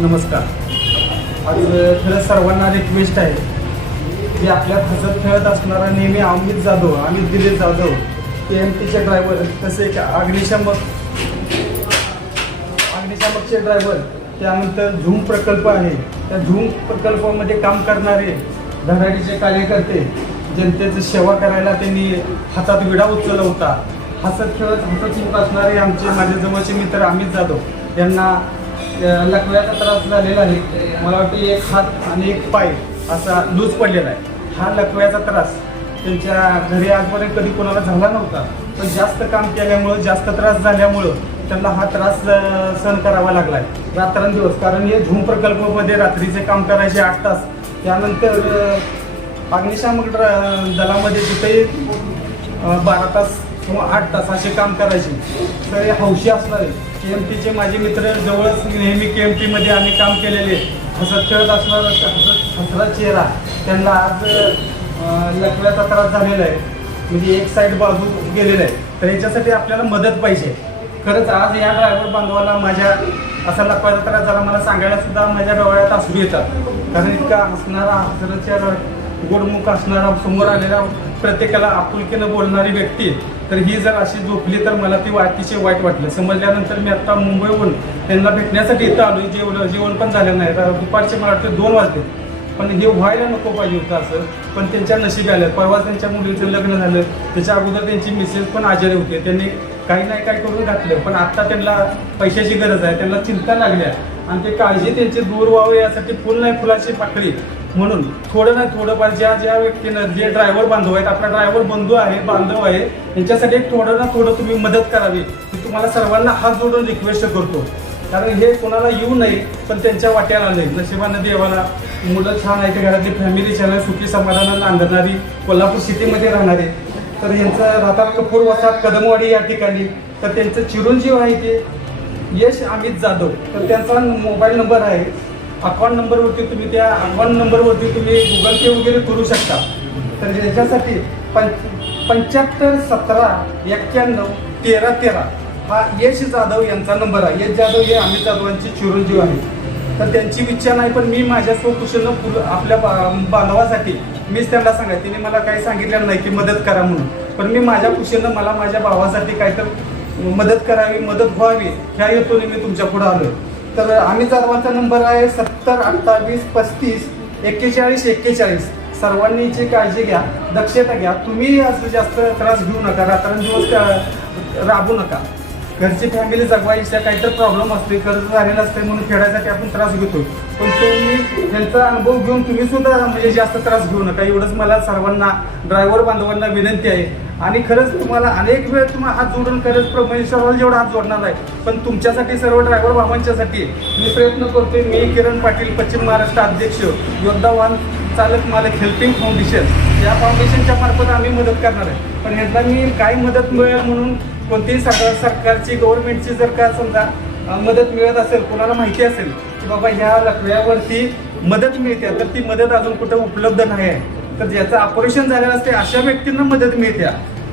नमस्कार. आज खरंच सर्वांना रिक्वेस्ट आहे. की आपल्यात हसत खेळत असणारा नेहमी अमित जाधव अमित दिलीप जाधव के एम टीचे ड्रायव्हर तसे एक अग्निशामक अग्निशामकचे ड्रायव्हर त्यानंतर झूम प्रकल्प आहे. त्या झूम प्रकल्पामध्ये काम करणारे धराडीचे कार्यकर्ते जनतेची सेवा करायला त्यांनी हातात विडा उचलला होता. हसत खेळत हसत असणारे आमचे माझे जवळचे मित्र अमित जाधव यांना अ, लकव्याचा त्रास झालेला आहे. मला वाटतं एक हात आणि एक पाय असा लूज पडलेला आहे. हा लकव्याचा त्रास त्यांच्या घरी आजपर्यंत कधी कोणाला झाला नव्हता. पण जास्त काम केल्यामुळं जास्त त्रास झाल्यामुळं त्यांना हा त्रास सहन करावा लागलाय. रात्रंदिवस. कारण हे झूम प्रकल्पामध्ये रात्रीचे काम करायचे आठ तास. त्यानंतर अग्निशामक दलामध्ये तिथे बारा तास किंवा आठ तास असे काम करायचे. तर हे हौशी असणारे. के एम टीचे माझे मित्र जवळच नेहमी के एम टीमध्ये आम्ही काम केलेले हसत खेळत असणारा हसत हसरा चेहरा त्यांना आज लकव्याचा त्रास झालेला आहे. म्हणजे एक साईड बाजू गेलेला आहे. तर याच्यासाठी आपल्याला मदत पाहिजे. खरंच आज या ड्रायव्हर बांधवाला माझ्या असा लकवायचा त्रास झाला मला सांगायला सुद्धा माझ्या डोळ्यात असू येतात. कारण इतका हसणारा हसरा चेहरा गोडमुख असणारा समोर आलेला प्रत्येकाला आपुलकीनं बोलणारी व्यक्ती तर ही जर अशी झोपली तर मला ती अतिशय वाईट वाटलं. समजल्यानंतर मी आता मुंबईहून त्यांना भेटण्यासाठी इथं आलो जेवण जेवण पण झालं नाही. तर दुपारचे मला वाटतं दोन वाजले. पण हे व्हायला नको पाहिजे होतं असं. पण त्यांच्या नशीब आलं परवा त्यांच्या मुलीचं लग्न झालं. त्याच्या अगोदर त्यांची मिसेस पण आजारी होते. त्यांनी काही नाही काही करून घातलं. पण आत्ता त्यांना पैशाची गरज आहे. त्यांना चिंता लागल्या. आणि ते काळजी त्यांची दूर व्हावं यासाठी फुल नाही फुलाची पाकळी म्हणून थोडं ना थोडंफार ज्या ज्या व्यक्तीनं जे ड्रायव्हर बांधव आहेत आपला ड्रायव्हर बंधू आहे बांधव आहे यांच्यासाठी थोडं ना थोडं तुम्ही मदत करावी. मी तुम्हाला सर्वांना हात जोडून रिक्वेस्ट करतो. कारण हे कोणाला येऊ नये पण त्यांच्या वाट्याला नाही नशिबानं देवाला मुलं छान आहेत घरातली फॅमिली छान आहे सुखी समाधानानं नांदणारी कोल्हापूर सिटीमध्ये राहणारे. तर यांचं राहतात कपूर वसात कदमवाडी या ठिकाणी. तर त्यांचं चिरंजीव आहे ते. यश अमित जाधव. तर त्यांचा मोबाईल नंबर आहे अकाउंट नंबरवरती तुम्ही त्या अकाउंट नंबरवरती तुम्ही गुगल पे वगैरे करू शकता. तर याच्यासाठी पंच पंच्याहत्तर सतरा एक्क्याण्णव तेरा तेरा हा यश जाधव यांचा नंबर आहे. यश जाधव हे अमित जाधवांचे चिरंजीव आहे तर त्यांची इच्छा नाही पण मी माझ्या स्वकुशलनं पुर- आपल्या बा- बांधवासाठी मीच त्यांना सांगा तिने मला काही सांगितलेलं नाही की मदत करा म्हणून. पण मी माझ्या कुशीनं मला माझ्या भावासाठी काहीतरी मदत करावी मदत व्हावी ह्या हेतूने मी तुमच्यापुढे आहे तर आम्ही जाधवांचा नंबर आहे सत्तर अठ्ठावीस पस्तीस एक्केचाळीस एक्केचाळीस. सर्वांनी जी काळजी घ्या दक्षता घ्या. तुम्ही असं जास्त त्रास घेऊ नका रात्रंदिवस राबू नका. घरची फॅमिली जगवायच्या काहीतरी प्रॉब्लेम असते कर्ज झालेलं असते म्हणून खेळायसाठी आपण त्रास घेतो पण तुम्ही त्यांचा अनुभव घेऊन तुम्ही सुद्धा म्हणजे जास्त त्रास घेऊ नका. एवढंच मला सर्वांना ड्रायव्हर बांधवांना विनंती आहे. आणि खरंच तुम्हाला अनेक वेळ तुम्हाला हात जोडून खरंच परमेश्वराला जेवढा हात जोडणार आहे पण तुमच्यासाठी सर्व ड्रायव्हर भावांच्यासाठी मी प्रयत्न करतोय. मी किरण पाटील पश्चिम महाराष्ट्र अध्यक्ष योद्धा वाहन चालक मालक हेल्पिंग फाउंडेशन या फाउंडेशनच्या मार्फत आम्ही मदत करणार आहे. पण ह्यांना मी काय मदत मिळेल म्हणून कोणतीही सरकार सरकारची गव्हर्नमेंटची जर का समजा मदत मिळत असेल कोणाला माहिती असेल की बाबा ह्या लकव्यावरती मदत मिळते तर ती मदत अजून कुठं उपलब्ध नाही आहे. तर ज्याचं ऑपरेशन झालेलं असते अशा व्यक्तींना मदत मिळते.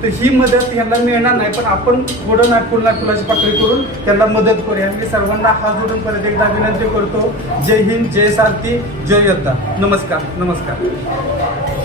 तर ही मदत ह्यांना मिळणार नाही पण आपण थोडं नागपूर नागपुराची पाकळी करून त्यांना मदत करूया. मी सर्वांना हात जोडून परत एकदा विनंती करतो. जय हिंद जय सारथी जय योद्धा. नमस्कार नमस्कार.